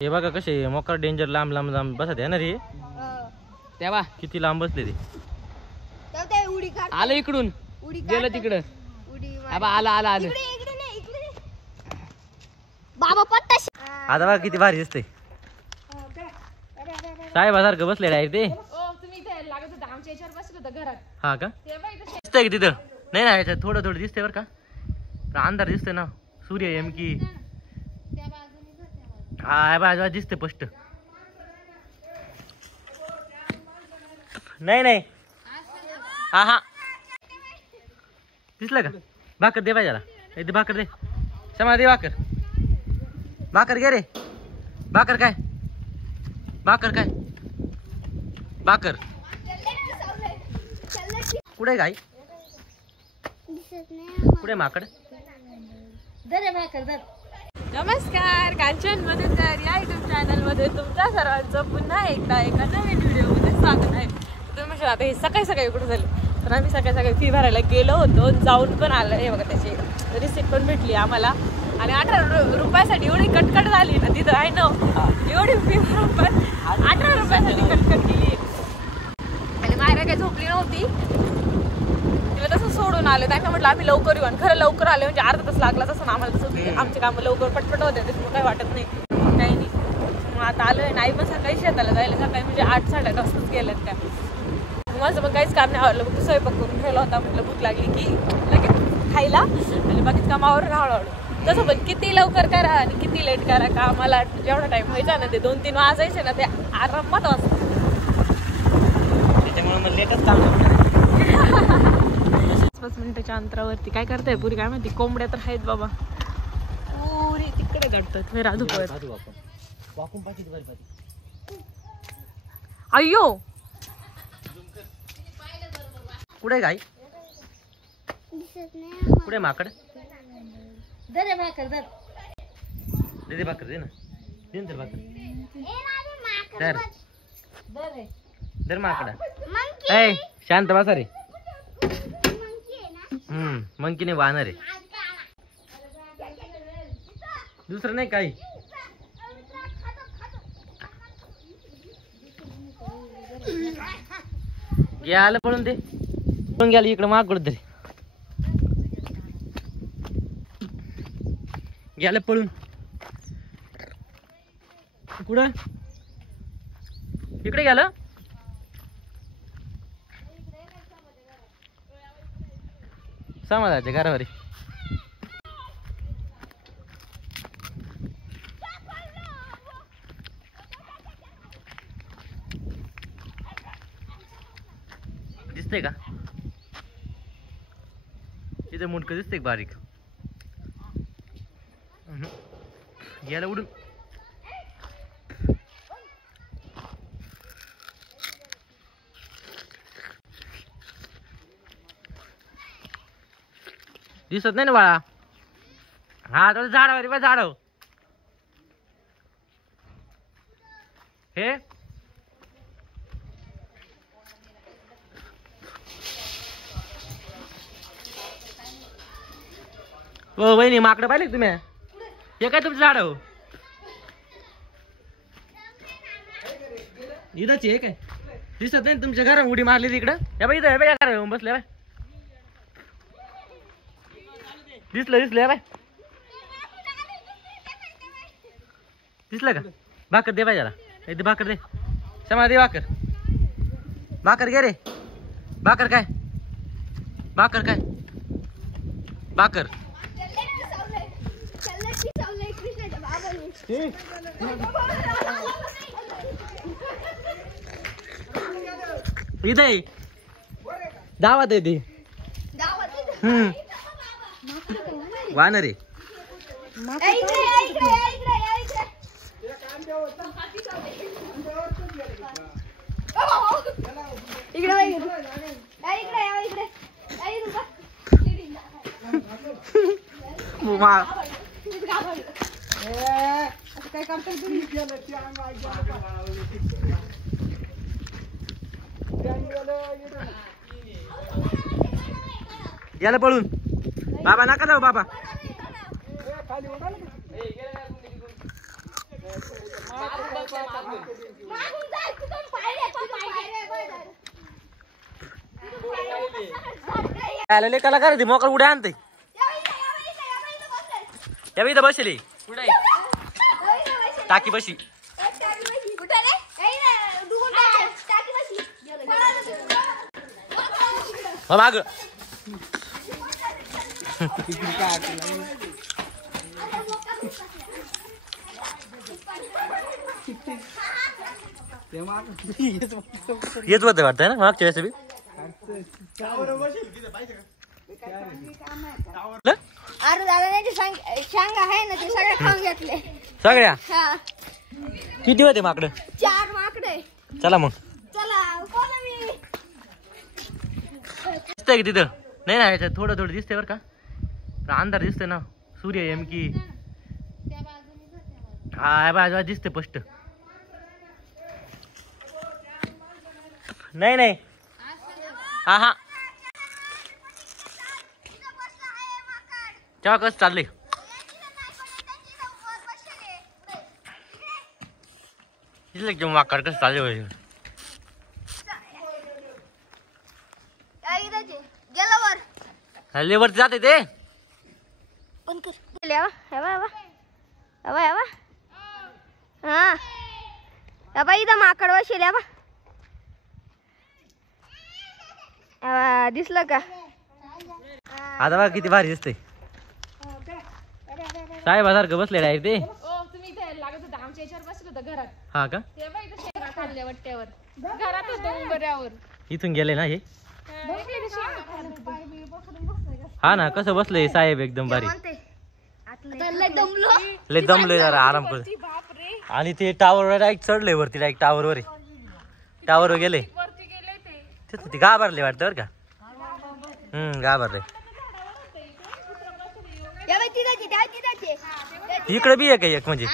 हे बघा कसे मोकार डेंजर लांब लांब लांब बसत आहे ना रे. तेव्हा किती लांब बसले ते. आलं इकडून गेलं तिकडं. आला आला आलं बाबा पत्ता. आता बघा किती भारी दिसते. साहेबासारखं बसलेलं आहे ते. हा का दिसतंय की तिथं. नाही ना याच्यात थोडं थोडं दिसतंय बरं का. अंधार दिसतंय ना. सूर्य एम की हा बाजूला दिसते स्पष्ट. नाही नाही हा हा दिसलं का. भाकर दे पाहिजे इथे. भाकर दे क्षमा दे. भाकर भाकर घे रे. भाकर काय भाकर काय भाकर कुठे गाई कुठे माकड. नमस्कार कांचन मधुकर या युट्यूब चॅनल मध्ये तुमच्या सर्वांचं पुन्हा एकदा एका नवीन व्हिडिओ मध्ये स्वागत आहे. तुम्ही आता हे सकाळी सकाळी कुठे झाले तर आम्ही सकाळी सकाळी फी भरायला गेलो होतो. जाऊन पण आलं. हे बघा त्याची रिसिप्ट पण भेटली आम्हाला. आणि 18 रुपयासाठी एवढी कटकट झाली ना तिथं आहे ना. एवढी फी भरून पण 18 रुपयासाठी कटकट केली. आणि मायरा काही झोपली नव्हती. तिला तसं सोडून आलं. त्यांना म्हटलं आम्ही लवकर येऊ. आणि खरं लवकर आले म्हणजे अर्धा तास लागला तसं ना आम्हाला. तसं आमचे कामं लवकर पटपट होते त्याच्यामुळे काही वाटत नाही काही नाही. मग आता आलोय नाही पण सकाळी शेताला जायला. सकाळी म्हणजे 8-8:30 वाजताच गेलेत त्या. माझं पण काहीच काम नाही आवडलं. फक्त स्वयंपाक करून ठेवला होता. म्हटलं भूक लागली की लगेच खायला आणि बाकीच कामावर हळूहळू. तसं पण किती लवकर करा आणि किती लेट करा का आम्हाला जेवढा टाइम व्हायचा ना ते 2-3 वाजायचे ना ते आरामात वाजता. त्याच्यामुळे मग लेटच काम 5 मिनिटाच्या अंतरावरती काय करताय पुरी काय माहिती. कोंबड्या तर आहेत बाबा पुरी तिकडे गडतात. हे राधू पळत अय्यो कुठे गाई कुठे माकड. दे भाकर दे. दे भाकर दे ना. दे ना भाकर दर माकडा. ए शांत बसा रे. मंकी नाही वाहणार आहे. दुसरं नाही काही. गेलं पळून ते पण गेलं इकडं मागड तरी गेलं पळून. कुठं इकडे गेलं. समाजाच्या घरावर दिसतंय का. इथे मुंडक दिसतंय बारीक. गेलं उडून. दिसत नाही ना बाळा. हा तर झाडावर बा झाडाव हे हो वहिनी माकडं पाहिले तुम्ही. हे काय तुमचं झाड इथंच आहे काय. दिसत नाही तुमच्या घरा उडी मारली तिकडं. हे बाई इथं हे घरा येऊन बसले बाय. दिसलं दिसलं बाय. दिसलं का. भाकर दे पाहिजे इथे. भाकर दे क्षमा दे. भाकर भाकर घे रे. भाकर काय भाकर काय भाकर इथे दावत आहे ती. वानर आहे. याला पळून. बाबा नका जाऊ बाबा. आलेले कलाकार ती मोकळ उड्या आणते या इथं बसली कुठे टाकी बशी माग येत होत वाटतंय ना मागच्या वेळेस बी अरे दादा त्याची शांगा आहे ना ते सगळे खाऊन घेतले सगळ्या हा किती होते माकडं 4 माकडे चला मग चला कोण मी दिसतंय की तिथं नाही ना याच्यात थोडं थोडं दिसतंय बरं का पण अंधार दिसतोय ना सूर्य एम की हा बाजूला दिसते स्पष्ट नाही नाही हा हा तेव्हा कसं चाललंय दिसलं की माकड कसं चाललंय गेल्यावर लेवरती जाते ते पण गेले हा इथं माकड बसेल दिसलं का आता बघा किती भारी दिसते साहेबासारखं बसलेलं आहे ते तुम्ही इथे लागत होता आमच्या याच्यावर बसत होता घरात हा का तेव्हा इथं शेंगा खाल्ल्या वाट्यावर घरात होतो उंबऱ्यावर इथून गेले ना हे हा ना कसं बसले साहेब एकदम भारी लय दमले जरा आराम कर आणि ते टावर डायरेक्ट चढले वरती डायरेक्ट टावर वर गेले ते घाबरले वाटतं बरं का घाबरले इकडे बी आहे एक म्हणजे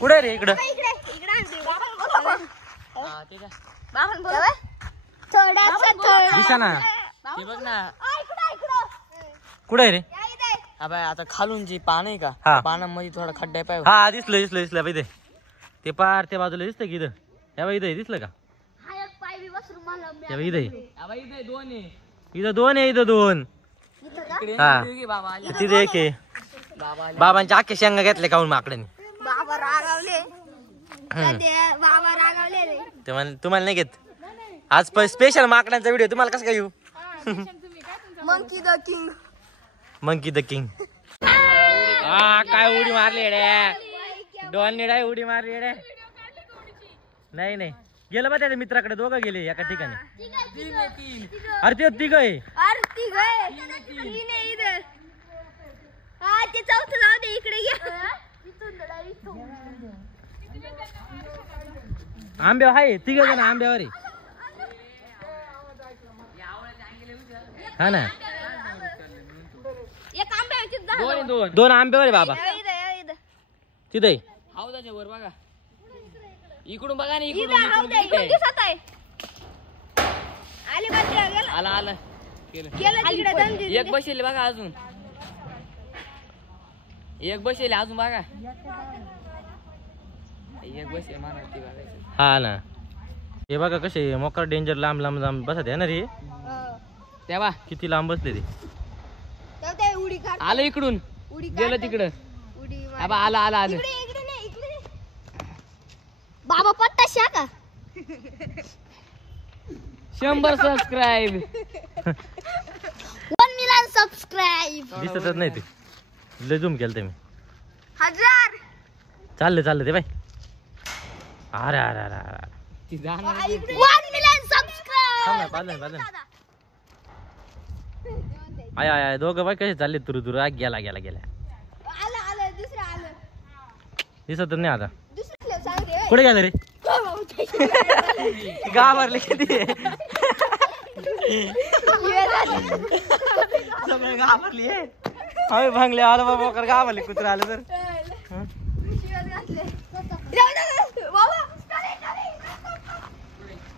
कुठे रे इकडं दिसा ना ते बघ ना कुठे रे अबे आता खालून जी पान आहे हा. का पानामध्ये थोडा खड्डा आहे पाय हा दिसलं बाई ते पार त्या बाजूला दिसतं की इथं या बाई इथं दिसलं का या बाई इथं इथे दोन आहे इथं दोन आहे इथं दोन हा बाबा आले तिथे एक आहे बाबांच्या आखे शेंगा घेतले काऊन माकड्याने बाबा रागावले बाबा रागावले रे तुम्हाला नाही घेत आज स्पेशल माकड्यांचा व्हिडिओ तुम्हाला कसं काय येऊ मंकी द किंग हा काय उडी मारली रे डॉन निडाय उडी मारली रे नाही गेलं बा त्याच्या मित्राकडे दोघं गेले एका ठिकाणी अरे ते तिघ आहे ते चौथं जाऊ दे इकडे आंब्यावर आहे तिघ जण आंब्यावर आहे हा ना एक आंब्याची दोन आंब्यावर आहे बाबा तिथे हावदाच्या वर बघा इकडून बघा ना इकडून दिसत आहे आली बस गेला आला आला केलं गेला तिकडे दंडी एक बसेल बघा अजून एक बसेल अजून बघा एक बसेल म्हणा ती बघायचं हा ना हे बघा कसे मोकर डेंजर लांब लांब लांब बसत आहे ना रे तेव्हा किती लांब बसले ते ते उडी काढ आलं इकडून उडी गेलं तिकडं उडी आबा आला आला आलं इकडे नाही बाबा पत्ता शाका 100 सबस्क्राईब 1 मिलियन सबस्क्राईब दिसतच नाही ते लय झूम केलं ते मी 1000 चालले ते बाई अरे अरे अरे अरे ती जाणार 1 मिलियन सबस्क्राईब पाहिलं आय आय दोघं बाई कसे चालले तुरु गेला आलं दुसरं आलं दिसतच नाही आता दुसरं सांग कुठे गेलं रे घाबरले किती घाबरली आम्ही भांगले आलो बाबा घाबरले कुत्रा आलं तर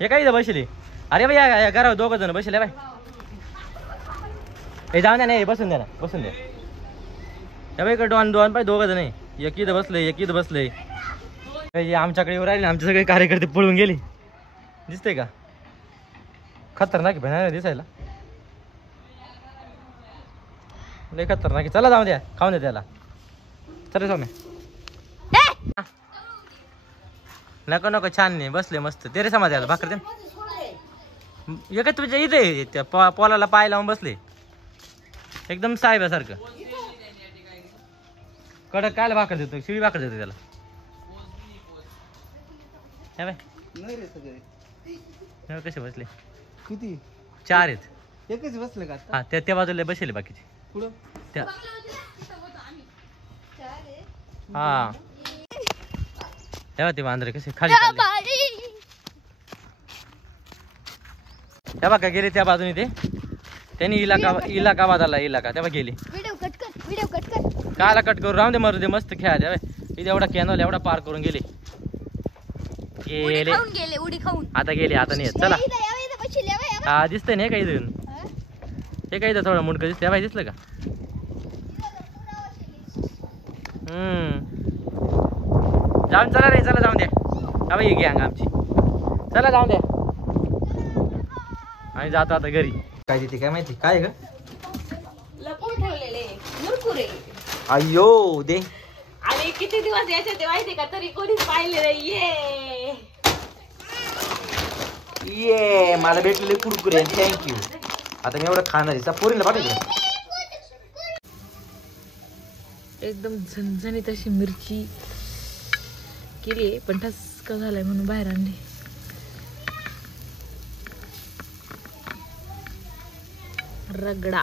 हे काय इथं बसले अरे बाई या घरावर दोघं जण बसले बाई हे जाऊ द्या नाही बसून द्या त्या बाई डॉन डॉन पाय दोघं जण आहे. एक इथं बसले एक इथं बसले. आमच्याकडे येऊ राहिले आमचे सगळे कार्यकर्ते पळून गेले. दिसते का खतरनाक आहे दिसायला लय खतरनाक. चला जाऊ द्या खाऊन द्या त्याला. चला जाऊ नको नको छान नाही बसले मस्त. ते रे समाज भाकर दे एक तुझ्या इथे त्या पोलाला पाय लावून बसले एकदम साहेबासारखं. कडक काय भाकर देतो शिळी भाकर देतो त्याला. कसे बसले किती 4 आहेत. एकच बसले का हा त्या बाजूला बसले बाकीचे पुढं त्या हा तेव्हा ते वांद्रे कसे खाली तेव्हा काय गेले त्या बाजूने ते त्यांनी इलाका बाजारला इलाका तेव्हा गेले. व्हिडिओ कट कर काला कट करून राहून दे मरू दे मस्त खेळा द्या. इथे एवढा कॅनल एवढा पार करून गेले गेले उडी खाऊन आता गेले आता नाही चला. हा दिसतंय नाही काही इथून हे काही तर थोडं मुंडकं दिसतंय बाई दिसलं का. जाऊन चला रे चला जाऊन द्या. हा बाई गँग आमची चला जाऊन द्या. आम्ही जातो आता घरी. काय देते काय माहिती काय ग लपून ठेवलेले मुरकुरे. अय्यो दे. आणि किती दिवस यायचे ते माहिती का तरी कोणीच पाहिले नाही. ये मला भेटलेले कुरकुरे थँक्यू. आता मी एवढं खाणार आहे पोरीला पाठवतो. एकदम झणझणीत अशी मिरची केली पण ठसका झालाय म्हणून बाहेर आणली. रगडा